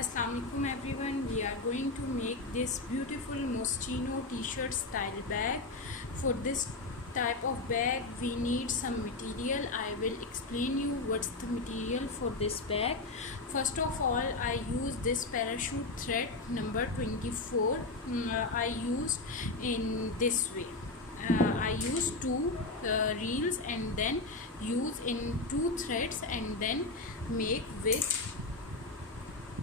Assalamualaikum everyone. We are going to make this beautiful Moschino t-shirt style bag. For this type of bag we need some material. I will explain you what's the material for this bag. First of all, I use this parachute thread number 24. I used in this way. I use two reels and then use in two threads and then make with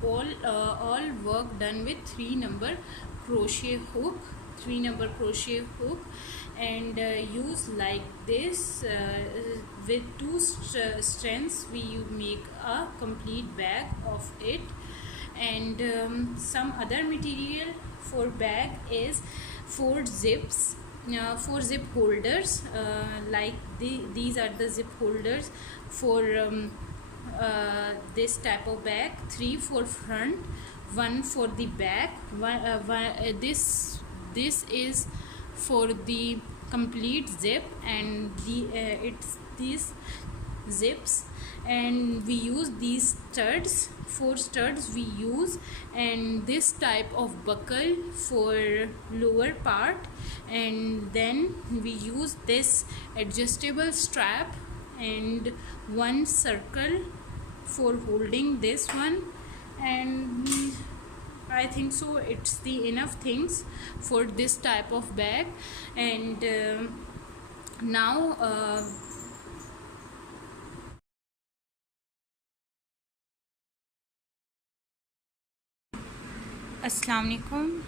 all work done with 3-number crochet hook and use like this with two strands we make a complete bag of it. And some other material for bag is 4 zip holders, like these are the zip holders for this type of bag. 3 for front, 1 for the back. This is for the complete zip, and it's these zips, and we use these studs, 4 studs we use, and this type of buckle for lower part, and then we use this adjustable strap and one circle for holding this one. And I think so it's the enough things for this type of bag. And now Assalamualaikum.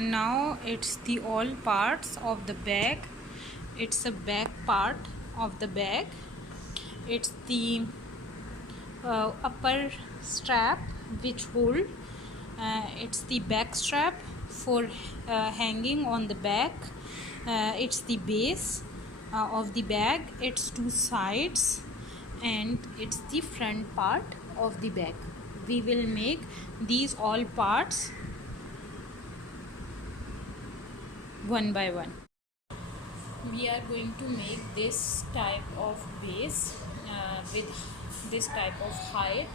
Now it's the all parts of the bag. It's a back part of the bag. It's the upper strap which hold, it's the back strap for hanging on the back, it's the base of the bag, it's two sides, and it's the front part of the bag. We will make these all parts one by one. We are going to make this type of base with this type of height.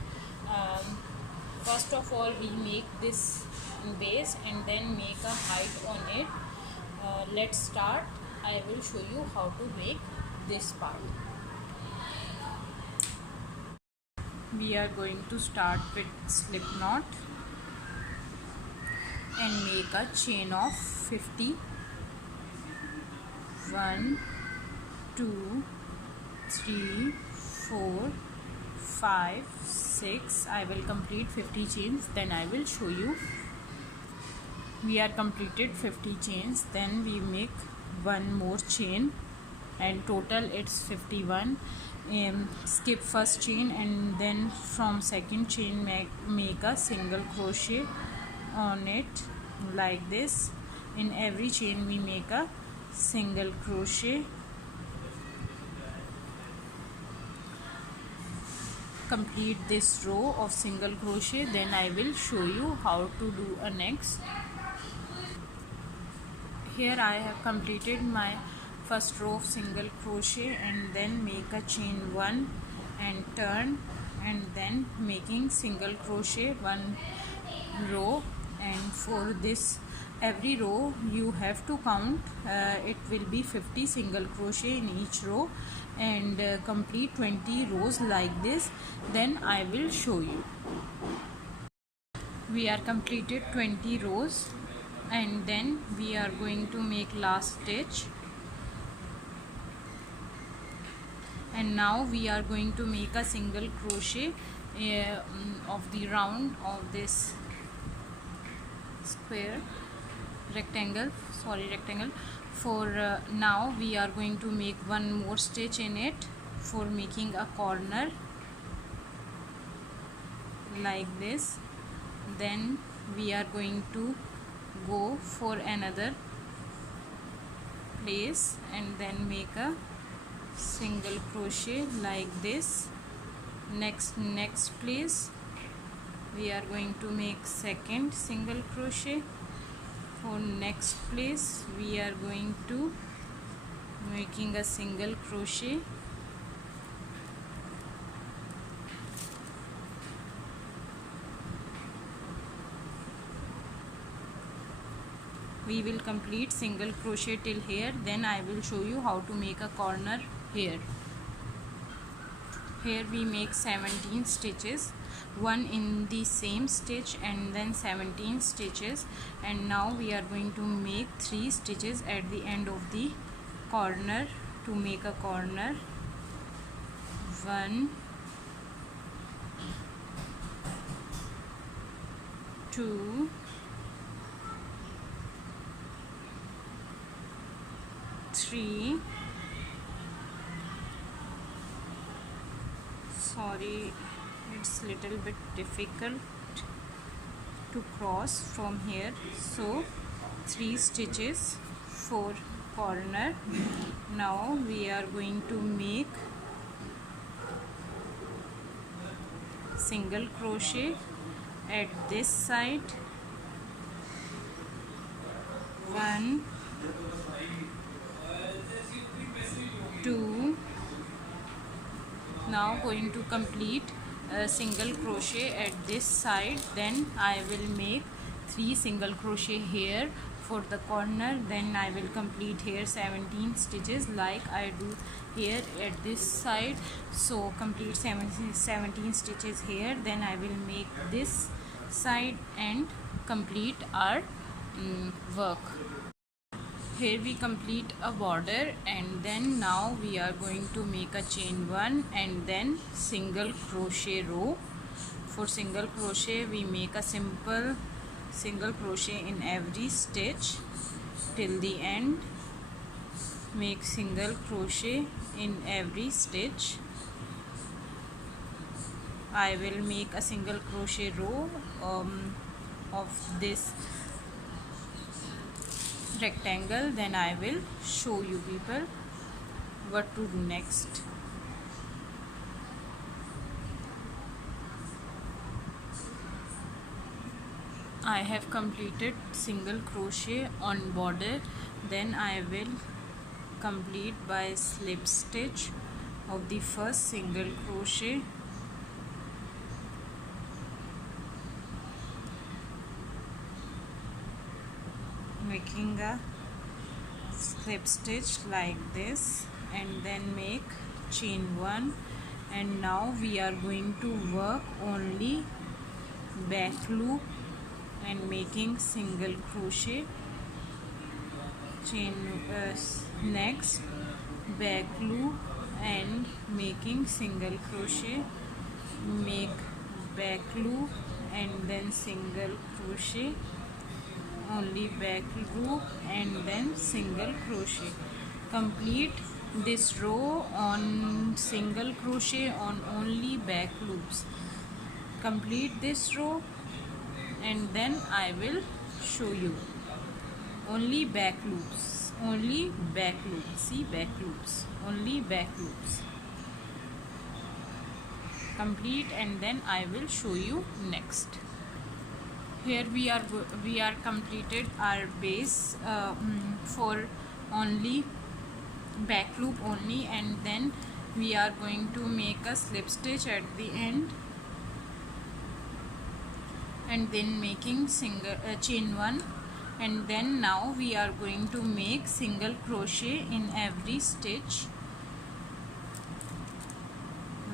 First of all, we make this base and then make a height on it. Let's start. I will show you how to make this part. We are going to start with slip knot and make a chain of 50. 1 2 3 4 5 6. I will complete 50 chains, then I will show you. We are completed 50 chains, then we make one more chain, and total it's 51. Skip first chain and then from second chain make a single crochet on it like this. In every chain we make a single crochet. Complete this row of single crochet, then I will show you how to do a next. Here I have completed my first row of single crochet and then make a chain 1 and turn, and then making single crochet 1 row. And for this every row you have to count, it will be 50 single crochet in each row, and complete 20 rows like this, then I will show you. We are completed 20 rows, and then we are going to make last stitch, and now we are going to make a single crochet of the round of this square rectangle for now we are going to make one more stitch in it for making a corner like this. Then we are going to go for another place and then make a single crochet like this. Next place we are going to make second single crochet. For next place we are going to making a single crochet we will complete single crochet till here, then I will show you how to make a corner here. Here we make 17 stitches, one in the same stitch and then 17 stitches, and now we are going to make 3 stitches at the end of the corner to make a corner. 1, 2, 3, sorry, it's little bit difficult to cross from here, so 3 stitches for corner. Now we are going to make single crochet at this side. 1, 2. Now going to complete a single crochet at this side, then I will make 3 single crochet here for the corner, then I will complete here 17 stitches like I do here at this side. So complete 17 stitches here, then I will make this side and complete our work. Here we complete a border, and then now we are going to make a chain 1 and then single crochet row. For single crochet we make a simple single crochet in every stitch till the end. Make single crochet in every stitch. I will make a single crochet row of this rectangle, then I will show you people what to do next. I have completed single crochet on border, then I will complete by slip stitch of the first single crochet. Making a slip stitch like this and then make chain 1, and now we are going to work only back loop and making single crochet. Chain next back loop and making single crochet, make back loop and then single crochet, only back loop and then single crochet. Complete this row on single crochet on only back loops. Complete this row and then I will show you only back loops, only back loops. See, back loops, only back loops. Complete and then I will show you next. Here we are completed our base for only back loop only, and then we are going to make a slip stitch at the end and then making single chain 1, and then now we are going to make single crochet in every stitch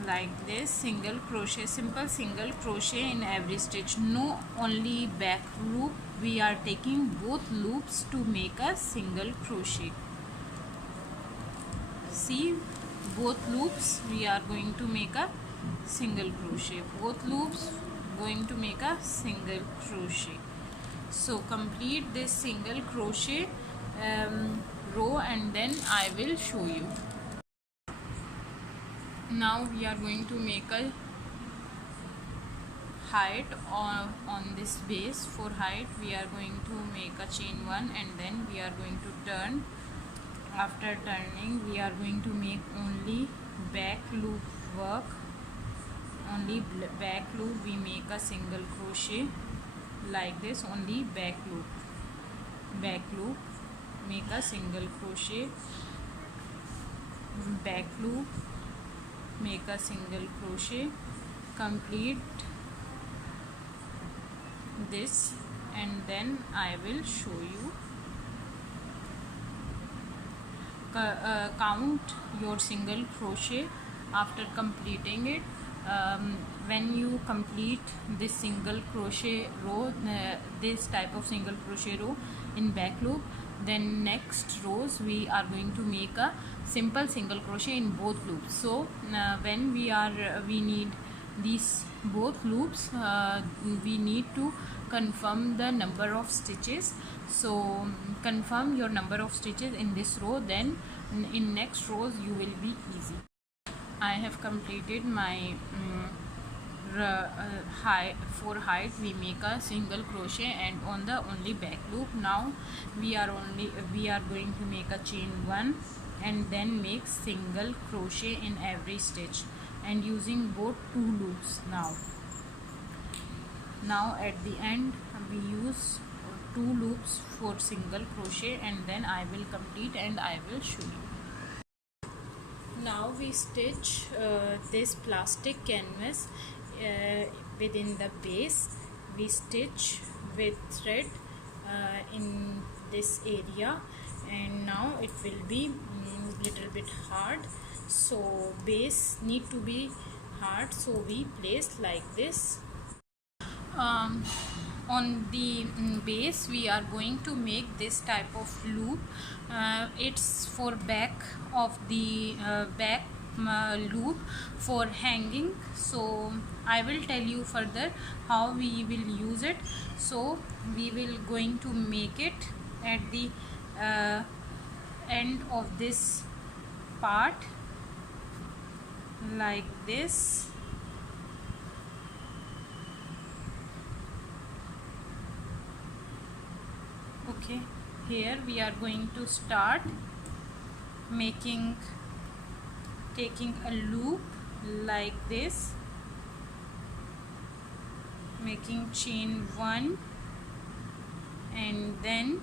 like this. Single crochet, simple single crochet in every stitch, no only back loop, we are taking both loops to make a single crochet. See, both loops we are going to make a single crochet, both loops going to make a single crochet. So complete this single crochet row and then I will show you. Now we are going to make a height on this base. For height we are going to make a chain 1 and then we are going to turn. After turning we are going to make only back loop work, only back loop. We make a single crochet like this, only back loop, back loop, make a single crochet, back loop, make a single crochet. Complete this and then I will show you count your single crochet after completing it. When you complete this single crochet row, this type of single crochet row in back loop, then next rows we are going to make a simple single crochet in both loops. So when we need these both loops, we need to confirm the number of stitches. So confirm your number of stitches in this row, then in next rows you will be easy. I have completed my for height we make a single crochet and on the only back loop. Now we are going to make a chain 1 and then make single crochet in every stitch and using both 2 loops. Now at the end we use 2 loops for single crochet and then I will complete and I will show you. Now we stitch this plastic canvas within the base. We stitch with thread in this area, and now it will be little bit hard, so base need to be hard, so we place like this. On the base we are going to make this type of loop. It's for back of the back loop for hanging, so I will tell you further how we will use it. So we will going to make it at the end of this part like this. Okay, here we are going to start taking a loop like this, making chain 1 and then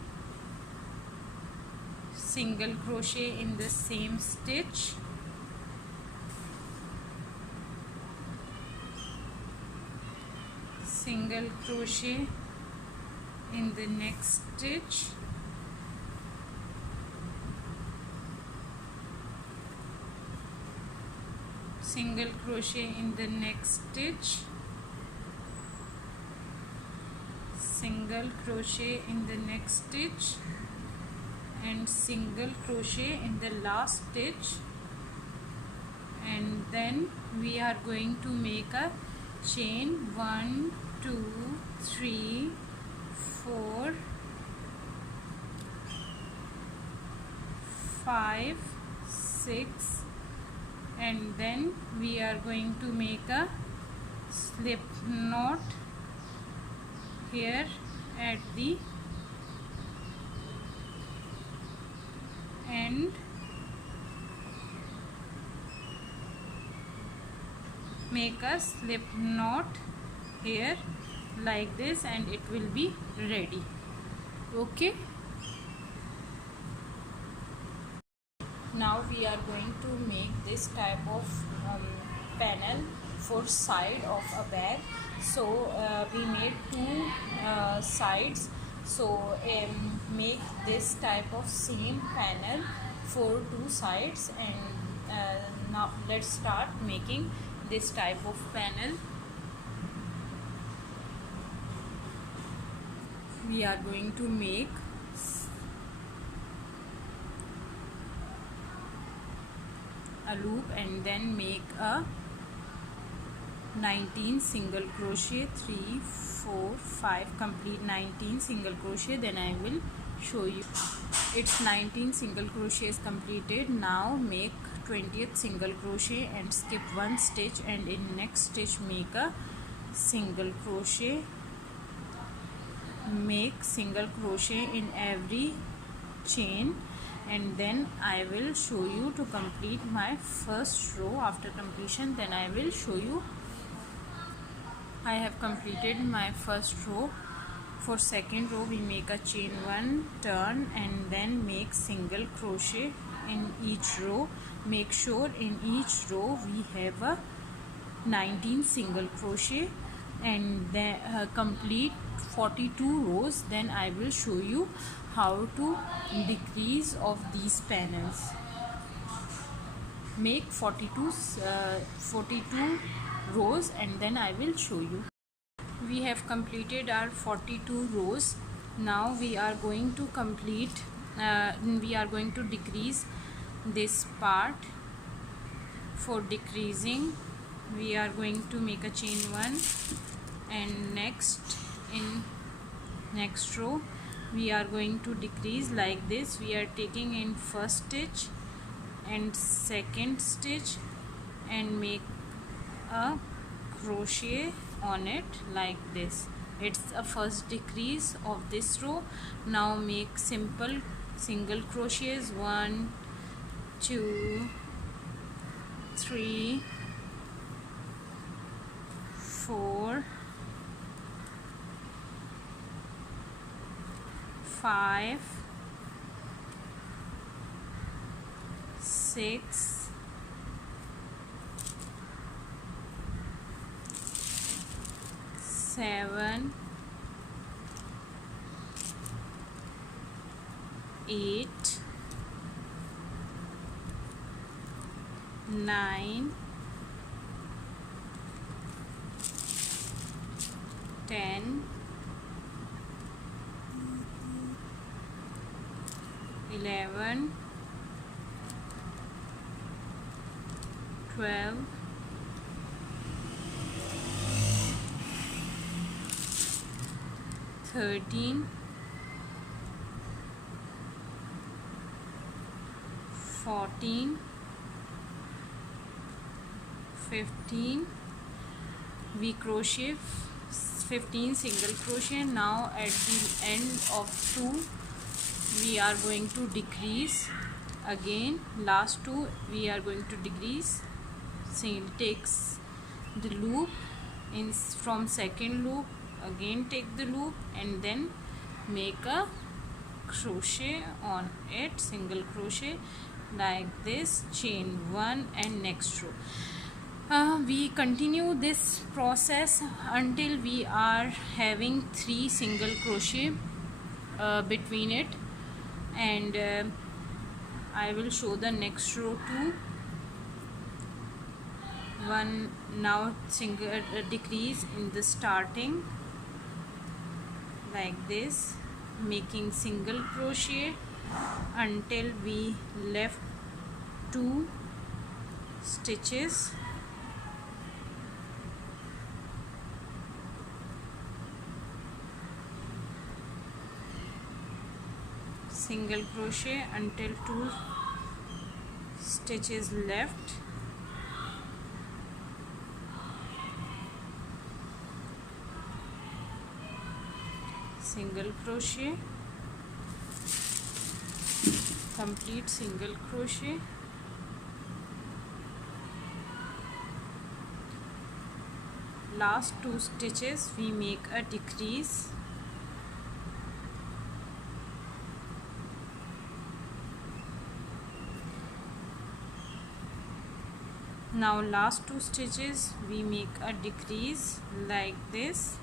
single crochet in the same stitch, single crochet in the next stitch, single crochet in the next stitch, single crochet in the next stitch and single crochet in the last stitch, and then we are going to make a chain 1 2 3 4 5 6, and then we are going to make a slip knot here at the end, make a slip knot here like this and it will be ready. Okay, now we are going to make this type of panel for side of a bag. So we made 2 sides, so make this type of same panel for 2 sides, and now let's start making this type of panel. We are going to make a loop and then make a 19 single crochet, 3 4 5, complete 19 single crochet, then I will show you. It's 19 single crochets completed. Now make 20th single crochet and skip 1 stitch, and in next stitch make a single crochet, make single crochet in every chain, and then I will show you to complete my first row. After completion then I will show you. I have completed my first row. For second row we make a chain 1, turn, and then make single crochet in each row. Make sure in each row we have a 19 single crochet, and then complete 42 rows, then I will show you how to decrease of these panels. Make 42 rows and then I will show you. We have completed our 42 rows. Now we are going to decrease this part. For decreasing, we are going to make a chain 1, and in next row we are going to decrease like this. We are taking in first stitch and second stitch and make a crochet on it like this. It's a first decrease of this row. Now make simple single crochets, 1 2 3 4 5 6 7 8 9 10 11 12 13 14 15. We crochet 15 single crochet. Now at the end of 2 we are going to decrease again. Last 2 we are going to decrease. Takes the loop in from second loop, again take the loop and then make a crochet on it, single crochet like this, chain 1 and next row. We continue this process until we are having 3 single crochet between it, and I will show the next row too. One now single decrease in the starting like this, making single crochet until we left 2 stitches. Single crochet until 2 stitches left. Single crochet, complete single crochet, last 2 stitches we make a decrease. Now last 2 stitches we make a decrease like this.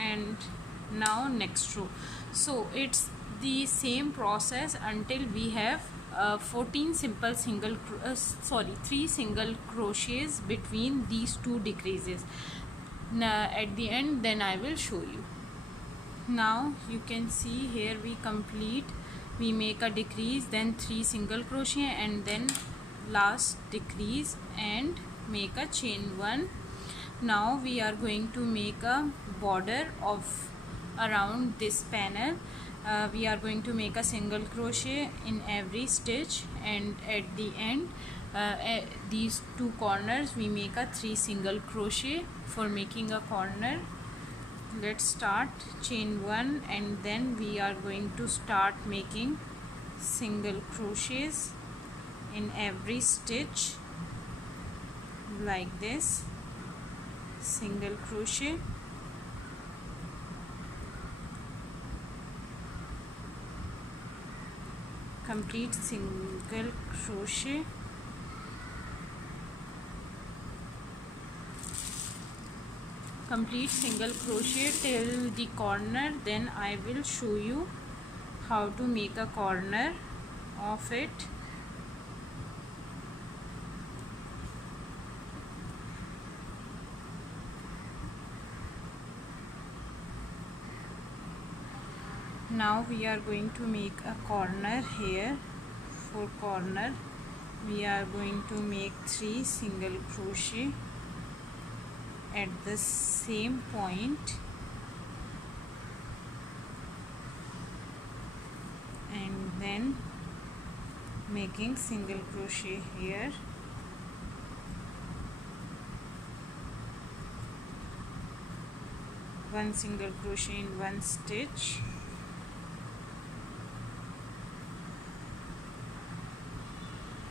And now next row. So it's the same process until we have 14 simple single 3 single crochets between these 2 decreases. Now at the end then I will show you. Now you can see here we make a decrease, then 3 single crochet and then last decrease and make a chain 1. Now we are going to make a border of around this panel. We are going to make a single crochet in every stitch, and at the end these 2 corners we make a 3 single crochet for making a corner. Let's start chain 1 and then we are going to start making single crochets in every stitch like this. Single crochet, complete single crochet, complete single crochet till the corner, then I will show you how to make a corner of it. Now we are going to make a corner here. For corner we are going to make 3 single crochet at the same point, and then making single crochet here, one single crochet in one stitch,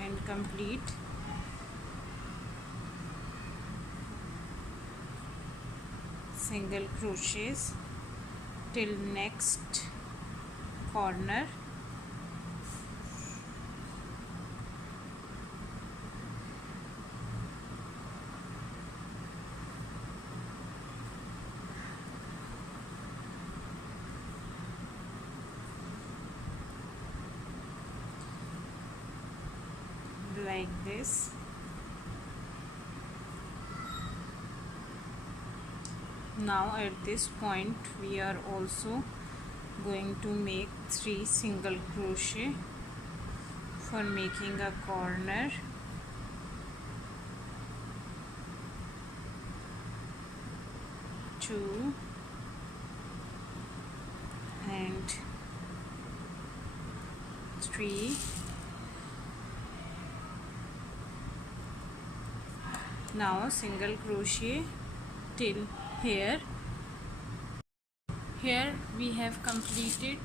and complete single crochets till next corner. Like this. Now at this point we are also going to make 3 single crochet for making a corner. Two and 3. Now single crochet till here. Here we have completed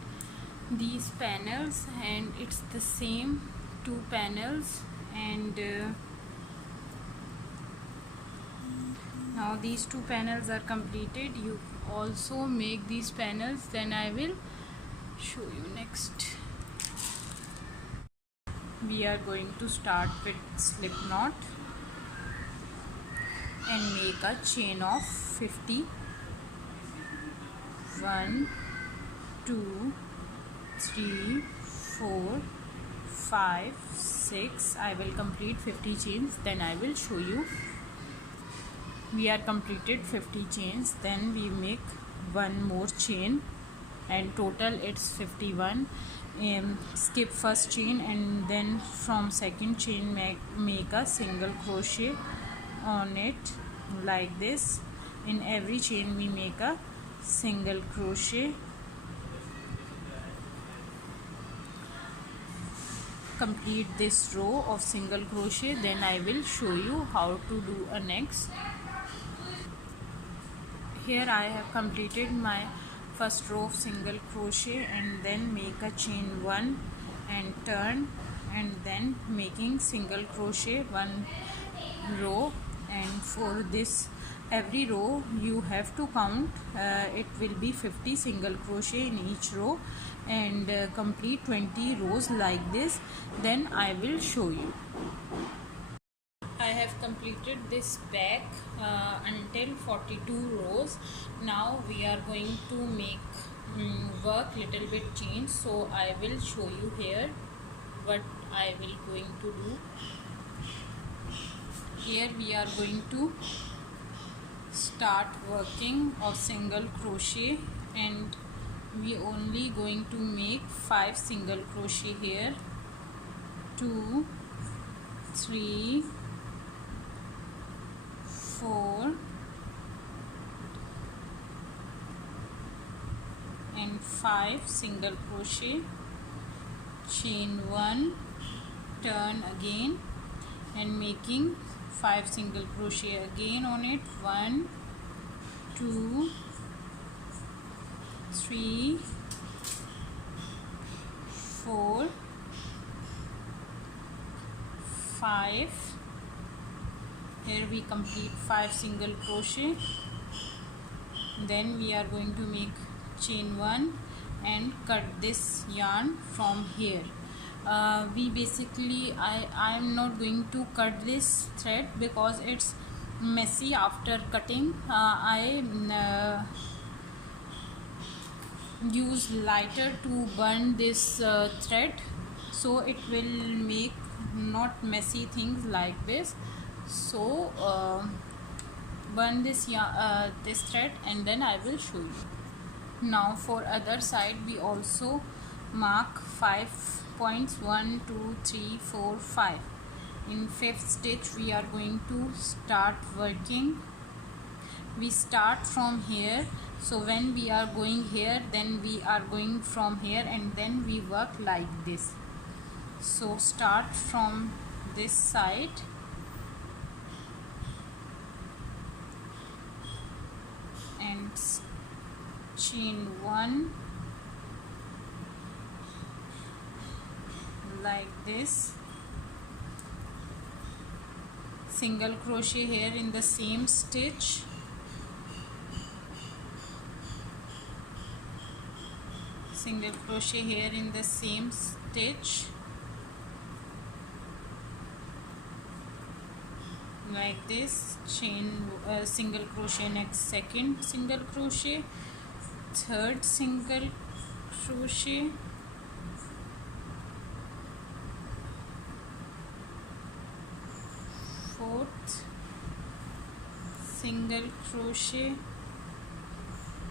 these panels, and it's the same 2 panels, and now these 2 panels are completed. You also make these panels, then I will show you next. We are going to start with slip knot and make a chain of 50. 1 2 3 4 5 6. I will complete 50 chains, then I will show you. We are completed 50 chains, then we make one more chain, and total it's 51. Skip first chain, and then from second chain make a single crochet on it like this. In every chain we make a single crochet. Complete this row of single crochet, then I will show you how to do a next. Here I have completed my first row of single crochet, and then make a chain 1 and turn, and then making single crochet 1 row. And for this every row you have to count, it will be 50 single crochet in each row, and complete 20 rows like this, then I will show you. I have completed this back until 42 rows. Now we are going to make work little bit change, so I will show you here what I will going to do. Here we are going to start working of single crochet, and we only going to make 5 single crochet here. 2 3 4 and 5 single crochet, chain 1, turn again, and making 5 single crochet again on it. 1 2 3 4 5. Here we complete 5 single crochet, then we are going to make chain 1 and cut this yarn from here. We basically I am not going to cut this thread because it's messy after cutting, I use lighter to burn this thread, so it will make not messy things like this. So burn this thread and then I will show you. Now for other side we also mark 5 points, 1 2 3 4 5. In fifth stitch we are going to start working. We start from here, so when we are going here, then we are going from here, and then we work like this. So start from this side and chain 1 like this, single crochet here in the same stitch, single crochet here in the same stitch like this, chain single crochet, next second single crochet, third single crochet, fourth single crochet,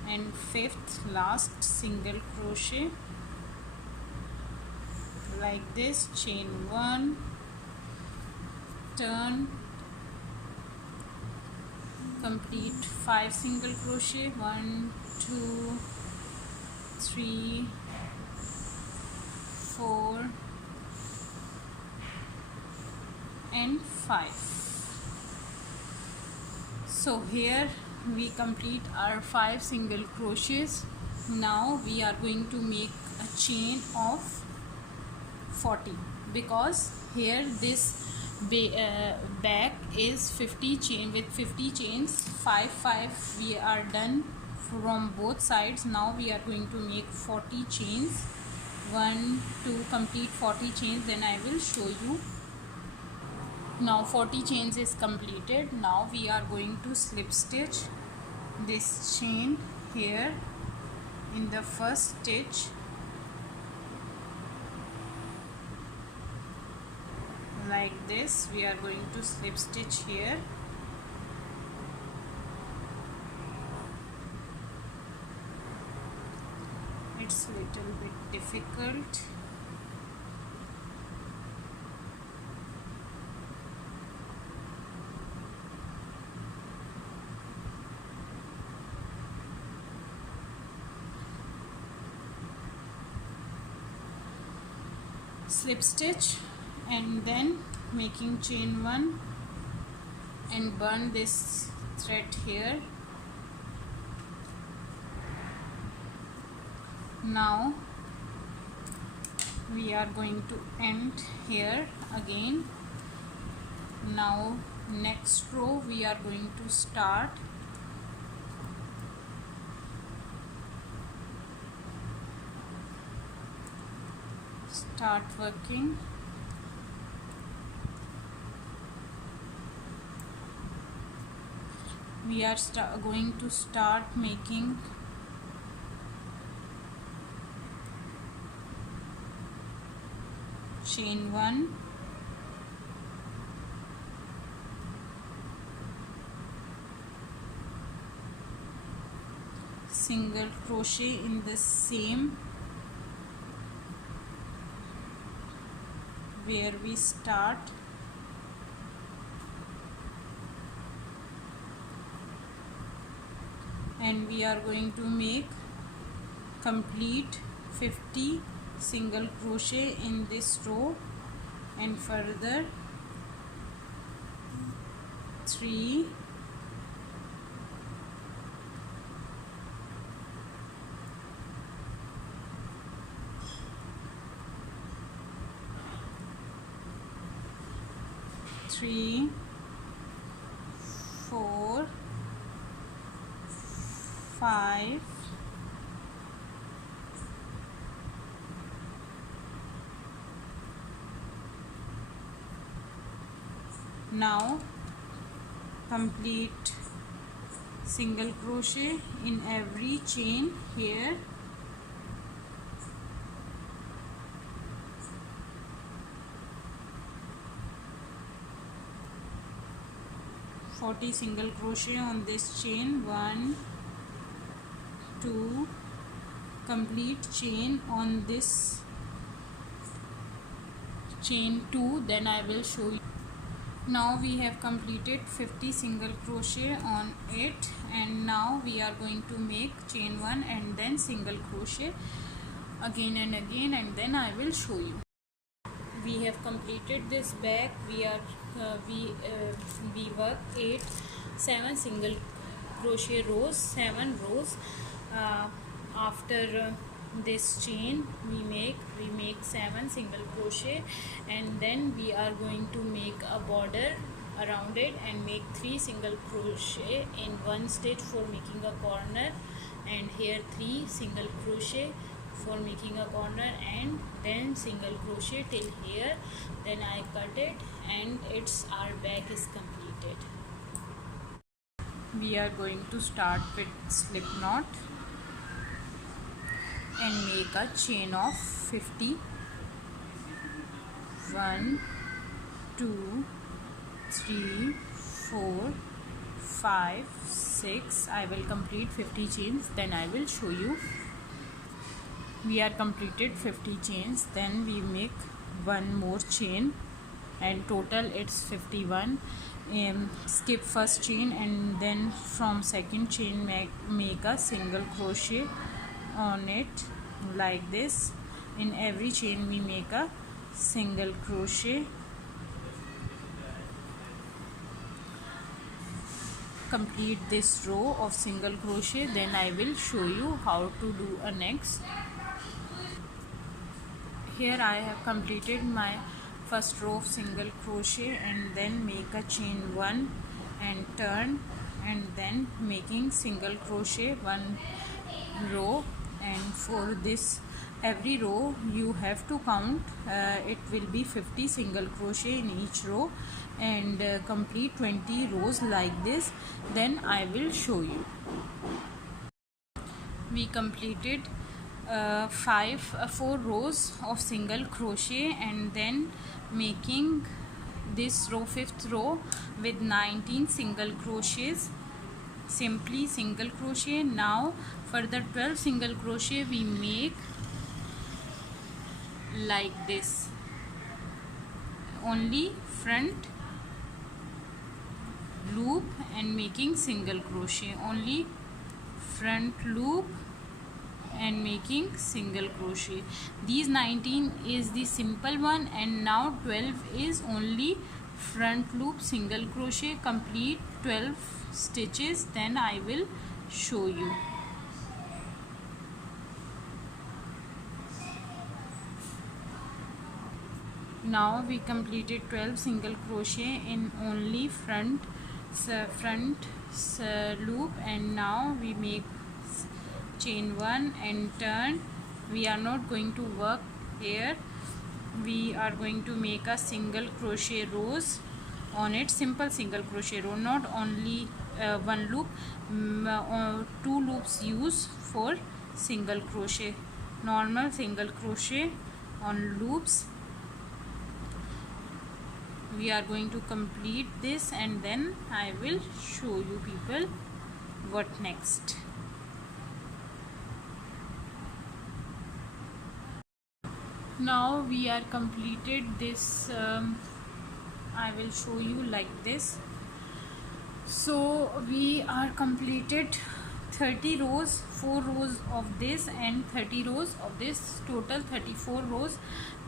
and fifth last single crochet like this, chain 1, turn, complete 5 single crochet, 1 2 3 4 and 5. So here we complete our 5 single crochets. Now we are going to make a chain of 40, because here this back is 50 chain with 50 chains, 5 we are done from both sides. Now we are going to make 40 chains, 1 to complete 40 chains, then I will show you. Now 40 chains is completed. Now we are going to slip stitch this chain here in the first stitch like this. We are going to slip stitch here. It's a little bit difficult. Slip stitch and then making chain 1 and burn this thread here. Now we are going to end here again. Now next row we are going to start working. We are going to start making chain 1, single crochet in the same where we start, and we are going to make complete 50 single crochet in this row, and further 3 3 4 5 now complete single crochet in every chain here. Single crochet on this chain. 1 2 complete chain on this chain 2, then I will show you. Now we have completed 50 single crochet on it, and now we are going to make chain 1 and then single crochet again and again, and then I will show you. We have completed this back. We work 7 single crochet rows, 7 rows. After this chain we make 7 single crochet, and then we are going to make a border around it and make 3 single crochet in one stitch for making a corner, and here 3 single crochet for making a corner, and then single crochet till here. Then I cut it, and our back is completed. We are going to start with slip knot and make a chain of 50. 1 2 3 4 5 6. I will complete 50 chains, then I will show you. We are completed 50 chains, then we make one more chain, and total it's 51. Skip first chain, and then from second chain make a single crochet on it like this. In every chain we make a single crochet. Complete this row of single crochet, then I will show you how to do a next. Here I have completed my first row of single crochet, and then make a chain 1 and turn, and then making single crochet 1 row. And for this every row you have to count, it will be 50 single crochet in each row, and complete 20 rows like this, then I will show you. We completed 4 rows of single crochet, and then making this row, 5th row, with 19 single crochets, simply single crochet. Now further 12 single crochet we make like this, only front loop and making single crochet, only front loop and making single crochet. These 19 is the simple one, and now 12 is only front loop single crochet. Complete 12 stitches, then I will show you. Now we completed 12 single crochet in only front loop, and now we make chain 1 and turn. We are not going to work here, we are going to make a single crochet rows on it, simple single crochet row, not only one loop. 2 loops use for single crochet, normal single crochet on loops. We are going to complete this, and then I will show you people what next. Now we are completed this, I will show you like this. So we are completed 30 rows, 4 rows of this and 30 rows of this, total 34 rows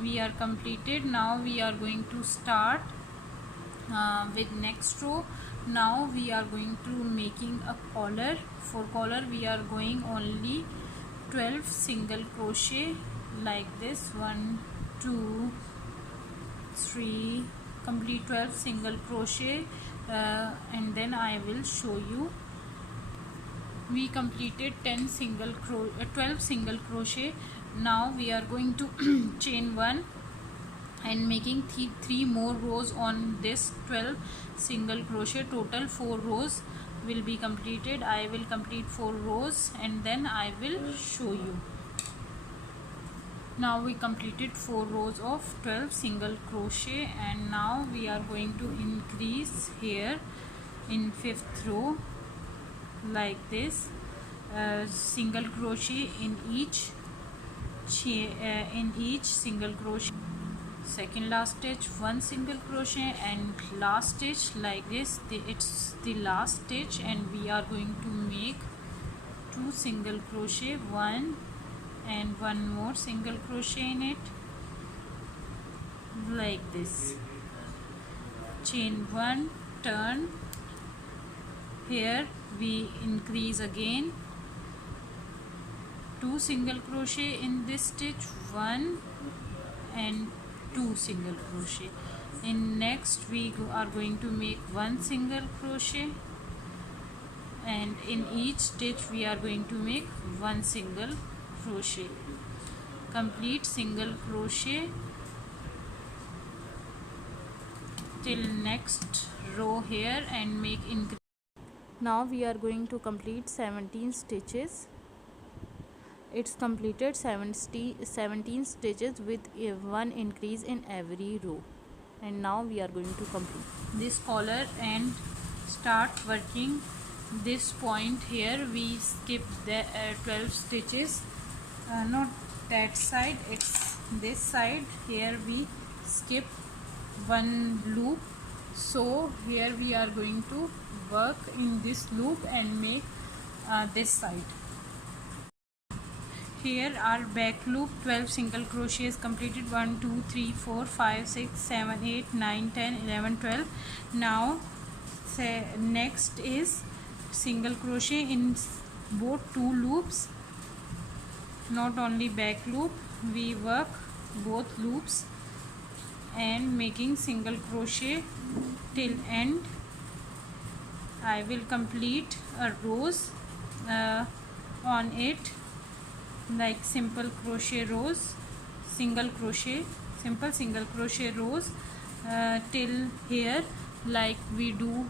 we are completed. Now we are going to start with next row. Now we are going to making a collar. For collar we are going only 12 single crochet like this, 1 2 3, complete 12 single crochet, and then I will show you. We completed 12 single crochet. Now we are going to chain 1 and making three more rows on this 12 single crochet. Total 4 rows will be completed. I will complete 4 rows and then I will show you. Now we completed 4 rows of 12 single crochet, and now we are going to increase here in 5th row like this, single crochet in each single crochet, second last stitch, 1 single crochet, and last stitch like this. It's the last stitch, and we are going to make 2 single crochet, 1 and 1 more single crochet in it like this. Chain 1, turn. Here we increase again 2 single crochet in this stitch, 1 and 2 single crochet. In next we are going to make 1 single crochet, and in each stitch we are going to make 1 single crochet. Complete single crochet till next row here and make increase. Now we are going to complete 17 stitches. It's completed 17 stitches with a 1 increase in every row, and now we are going to complete this collar and start working this point. Here we skip the 12 stitches, not that side, it's this side. Here we skip 1 loop, so here we are going to work in this loop and make this side. Here our back loop 12 single crochets completed, 1 2 3 4 5 6 7 8 9 10 11 12. Now next is single crochet in both 2 loops, not only back loop. We work both loops and making single crochet till end. I will complete a rows on it, like simple crochet rows, single crochet, simple single crochet rows till here, like we do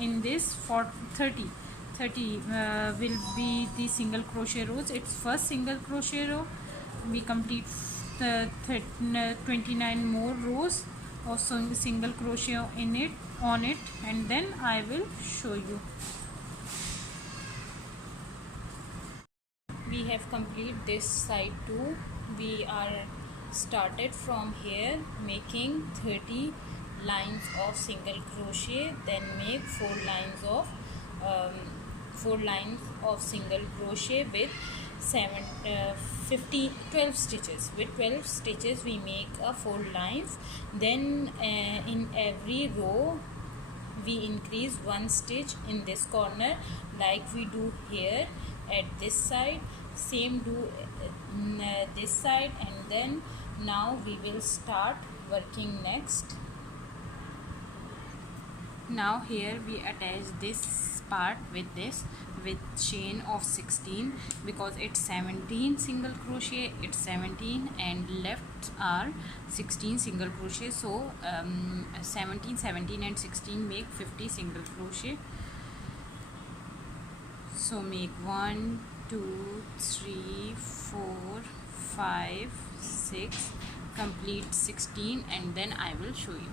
in this. For 30 will be the single crochet rows. It's first single crochet row. We complete 29 more rows of single crochet in it, on it, and then I will show you. We have completed this side too. We are started from here making 30 lines of single crochet, then make 4 lines of single crochet with 12 stitches. With 12 stitches we make 4 lines. Then in every row we increase 1 stitch in this corner, like we do here at this side. Same do this side, and then now we will start working next. Now here we attach this part with this, with chain of 16, because it's 17 single crochet, it's 17 and left are 16 single crochet, so 17 and 16 make 50 single crochet. So make 1 2 3 4 5 6, complete 16, and then I will show you.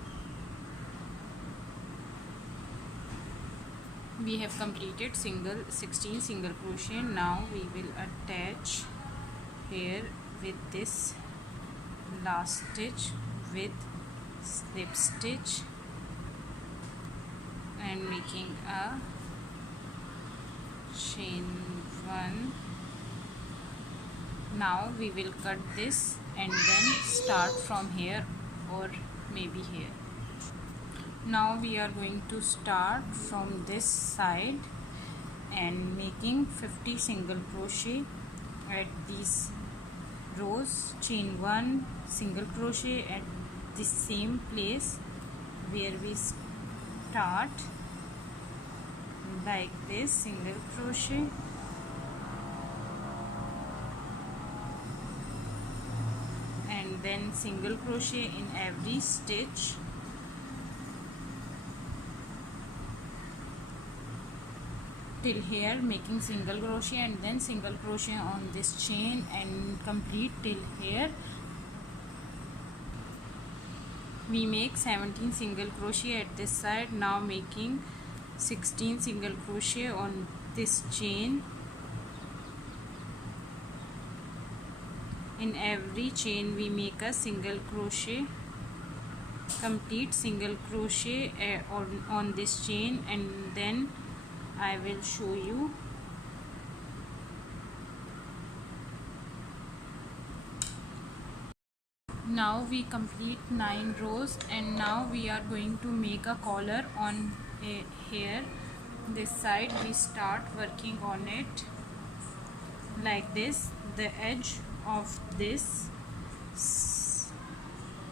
We have completed 16 single crochet. Now we will attach here with this last stitch with slip stitch and making a chain 1. Now we will cut this and then start from here, or maybe here. Now we are going to start from this side and making 50 single crochet at these rows. Chain 1, single crochet at the same place where we start, like this, single crochet, and and then single crochet in every stitch. Till here, making single crochet and then single crochet on this chain and complete till here. We make 17 single crochet at this side. Now making 16 single crochet on this chain. In every chain we make a single crochet, complete single crochet on this chain, and then I will show you. Now we complete 9 rows, and now we are going to make a collar on here. This side we start working on it like this. The edge of this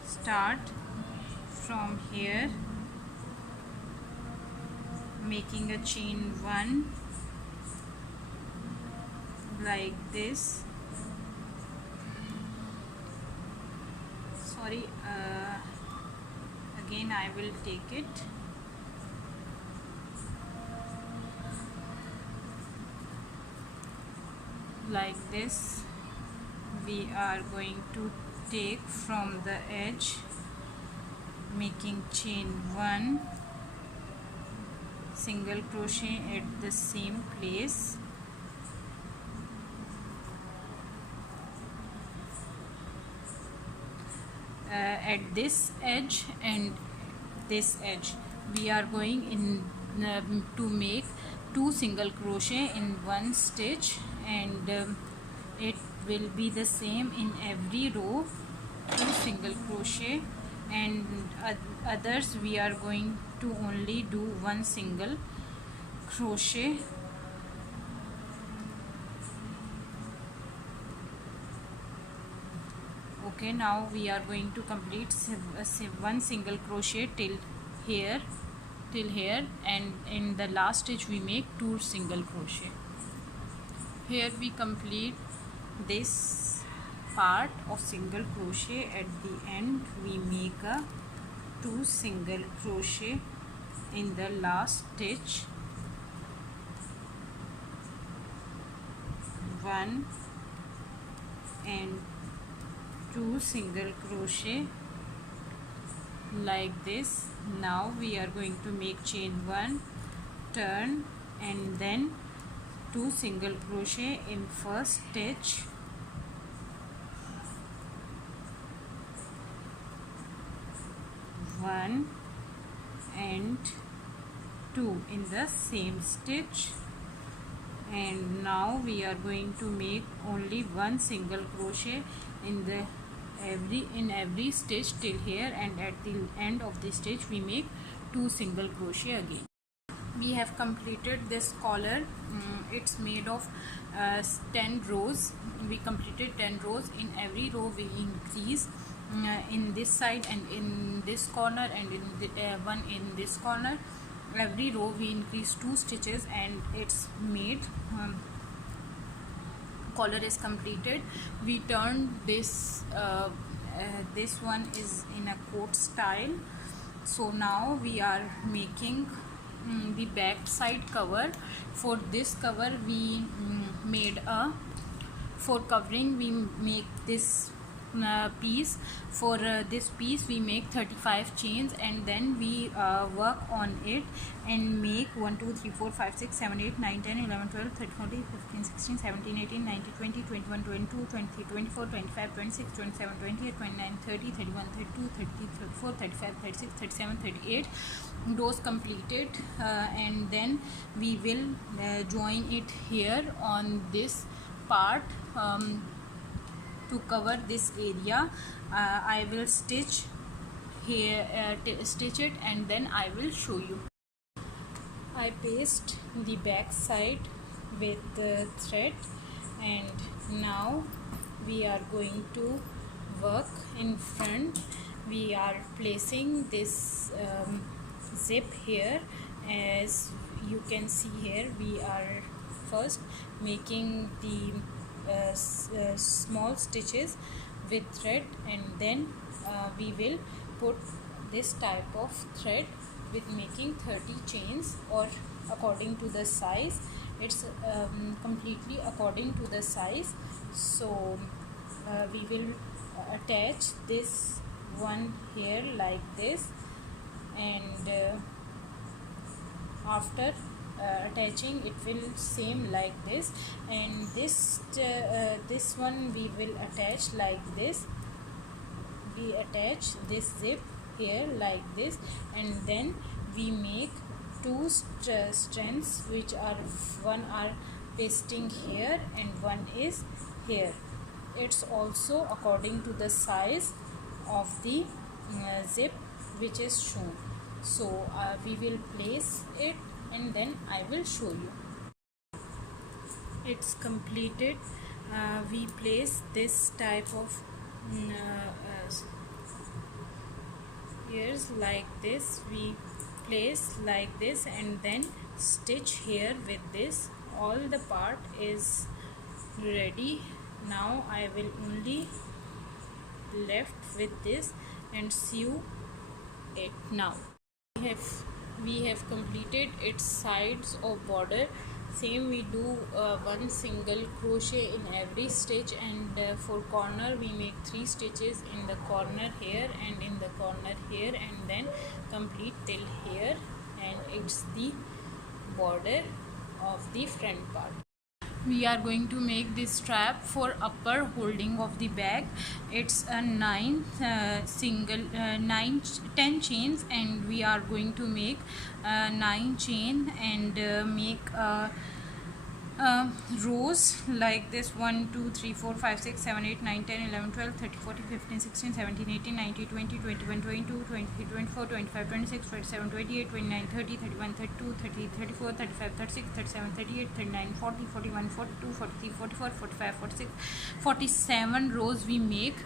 start from here, making a chain 1 like this. Sorry, again I will take it. Like this. We are going to take from the edge, making chain 1, single crochet at the same place. At this edge and this edge we are going in to make 2 single crochet in one stitch, and it will be the same in every row, 2 single crochet, and others we are going to only do 1 single crochet. Okay, now we are going to complete 1 single crochet till here, and in the last stitch we make 2 single crochet. Here we complete this part of single crochet. At the end we make a 2 single crochet in the last stitch, 1 and 2 single crochet like this. Now we are going to make chain 1, turn, and then 2 single crochet in first stitch, 1 and 2 in the same stitch. And now we are going to make only 1 single crochet in every stitch till here, and at the end of the stitch we make 2 single crochet again. We have completed this collar. It's made of 10 rows. We completed 10 rows. In every row we increase in this side and in this corner, and in the one in this corner. Every row we increase 2 stitches, and it's made. Collar is completed. We turned this this one is in a coat style. So now we are making the back side cover. For this cover we made a, for covering we make this piece. For this piece we make 35 chains, and then we work on it and make 1 2 3 4 5 6 7 8 9 10 11 12 13 14 15 16 17 18 19 20 21 22 23 24 25 26 27 28 29 30 31 32 33 34 35 36 37 38 rows completed. And then we will join it here on this part. To cover this area, I will stitch here, stitch it, and then I will show you. I paste the back side with the thread, and now we are going to work in front. We are placing this zip here. As you can see here, we are first making the small stitches with thread, and then we will put this type of thread with making 30 chains, or according to the size. It's completely according to the size. So we will attach this one here like this, and after attaching it will same like this, and this one we will attach like this. We attach this zip here like this, and then we make two strands, which are one are pasting here and one is here. It's also according to the size of the zip which is shown. So we will place it, and then I will show you. It's completed. We place this type of ears like this. We place like this, and then stitch here with this. All the part is ready. Now I will only left with this and sew it. Now we have completed its sides of border. Same we do one single crochet in every stitch, and for corner we make 3 stitches in the corner here and in the corner here, and then complete till here, and it's the border of the front part. We are going to make this strap for upper holding of the bag. It's a 10 chains, and we are going to make 9 chain and make rows like this: 1 2 3 4 5 6 7 8 9 10 11 12 13 14 15 16 17 18 19 20 21 22 23 24 25 26 27 28 29 30 31 32 30 34 35 36 37 38 39 40 41 42 43 44 45 46 47 rows we make.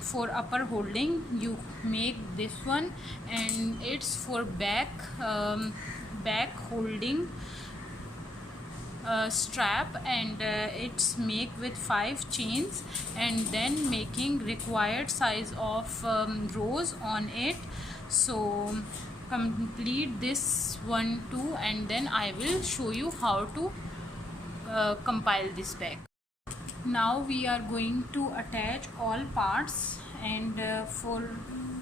For upper holding you make this one, and it's for back holding strap, and it's make with 5 chains, and then making required size of rows on it. So complete this one too, and then I will show you how to compile this bag. Now we are going to attach all parts, and for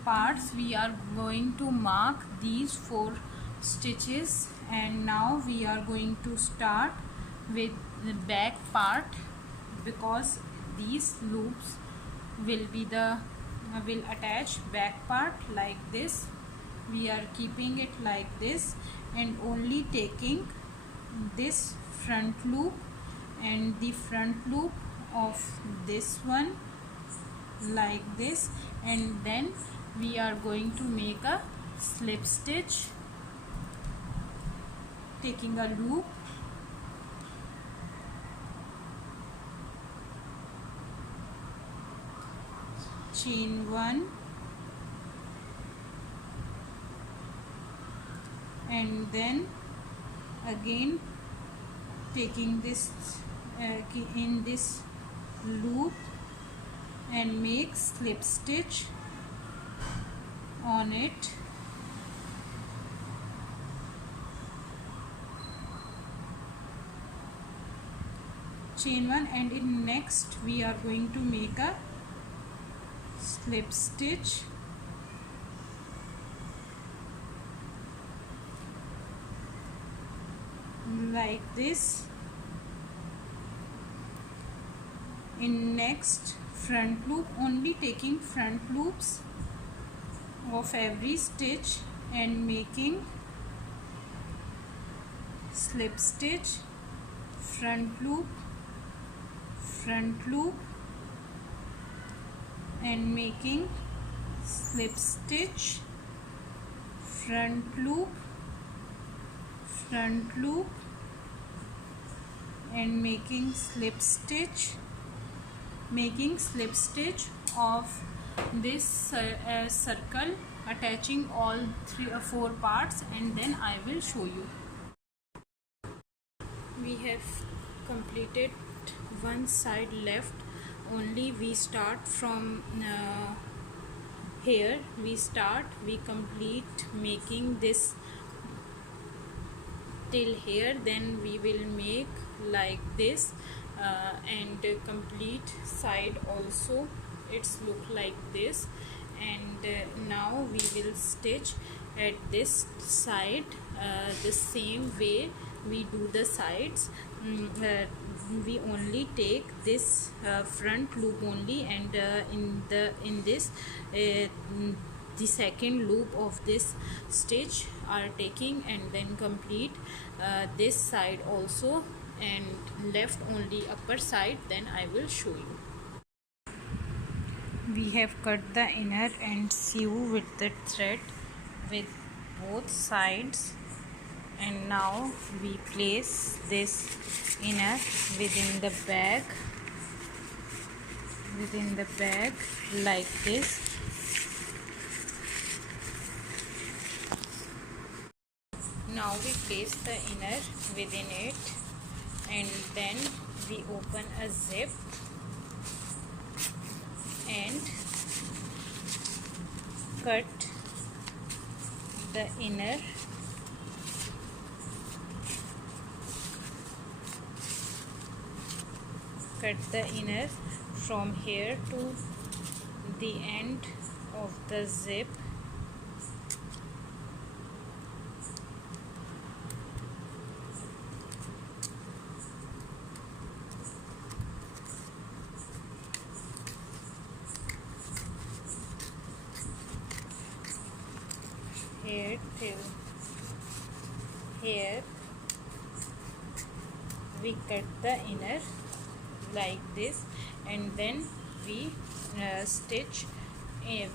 parts we are going to mark these 4 stitches, and now we are going to start with the back part, because these loops will be will attach back part like this. We are keeping it like this, and only taking this front loop and the front loop of this one like this, and then we are going to make a slip stitch, taking a loop, chain 1, and then again taking this in this loop and make slip stitch on it. Chain 1, and in next we are going to make a slip stitch like this. In next front loop, only taking front loops of every stitch and making slip stitch, front loop, and making slip stitch, front loop, and making slip stitch of this circle, attaching all 3 or 4 parts, and then I will show you. We have completed one side left only we start from here. We complete making this till here, then we will make like this, and complete side also it's look like this. And now we will stitch at this side the same way we do the sides. We only take this front loop only, and in this the second loop of this stitch are taking, and then complete this side also, and left only upper side. Then I will show you. We have cut the inner and sew with the thread with both sides, and now we place this inner within the bag like this. Now we place the inner within it, and then we open a zip and cut the inner from here to the end of the zip. Here till here we cut the inner like this, and then we stitch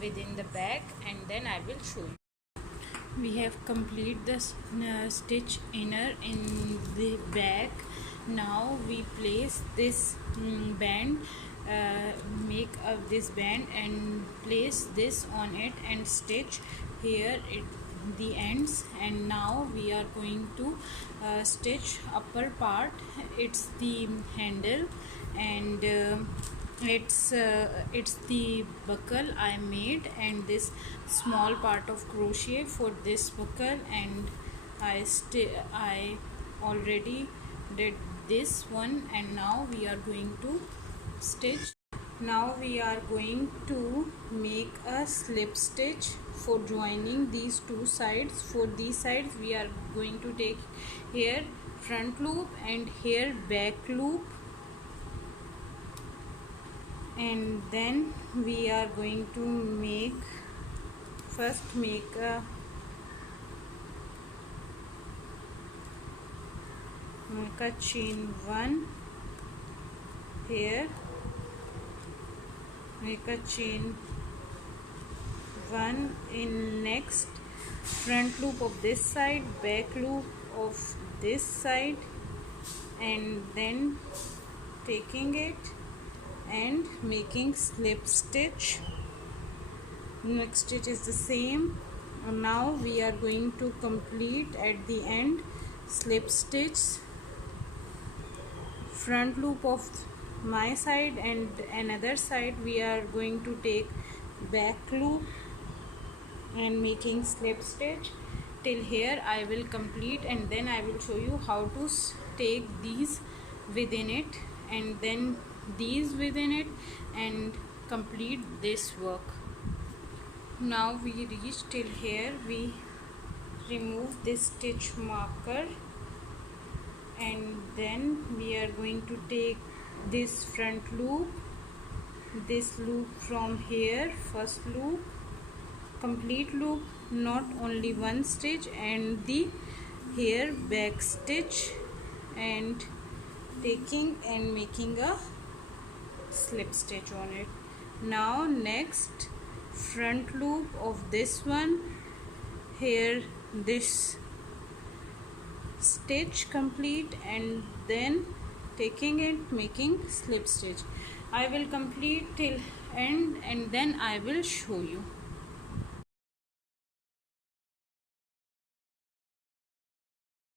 within the back, and then I will show you. We have complete the stitch inner in the back. Now we place this band, make this band and place this on it and stitch here the ends. And now we are going to stitch upper part. It's the handle, and it's the buckle I made, and this small part of crochet for this buckle, and I already did this one. And now we are going to stitch. Now we are going to make a slip stitch for joining these two sides. For these sides we are going to take here front loop and here back loop, and then we are going to make a chain 1 here, make a chain 1 in next front loop of this side, back loop of this side, and then taking it and making slip stitch. Next stitch is the same. Now we are going to complete at the end slip stitch, front loop of my side, and another side we are going to take back loop and making slip stitch. Till here I will complete, and then I will show you how to take these within it and then these within it and complete this work. Now we reach till here. We remove this stitch marker, and then we are going to take this front loop, this loop from here, first loop, complete loop, not only one stitch, and the here back stitch, and taking and making a slip stitch on it. Now next front loop of this one, here this stitch complete, and then taking it, making slip stitch. I will complete till end, and then I will show you.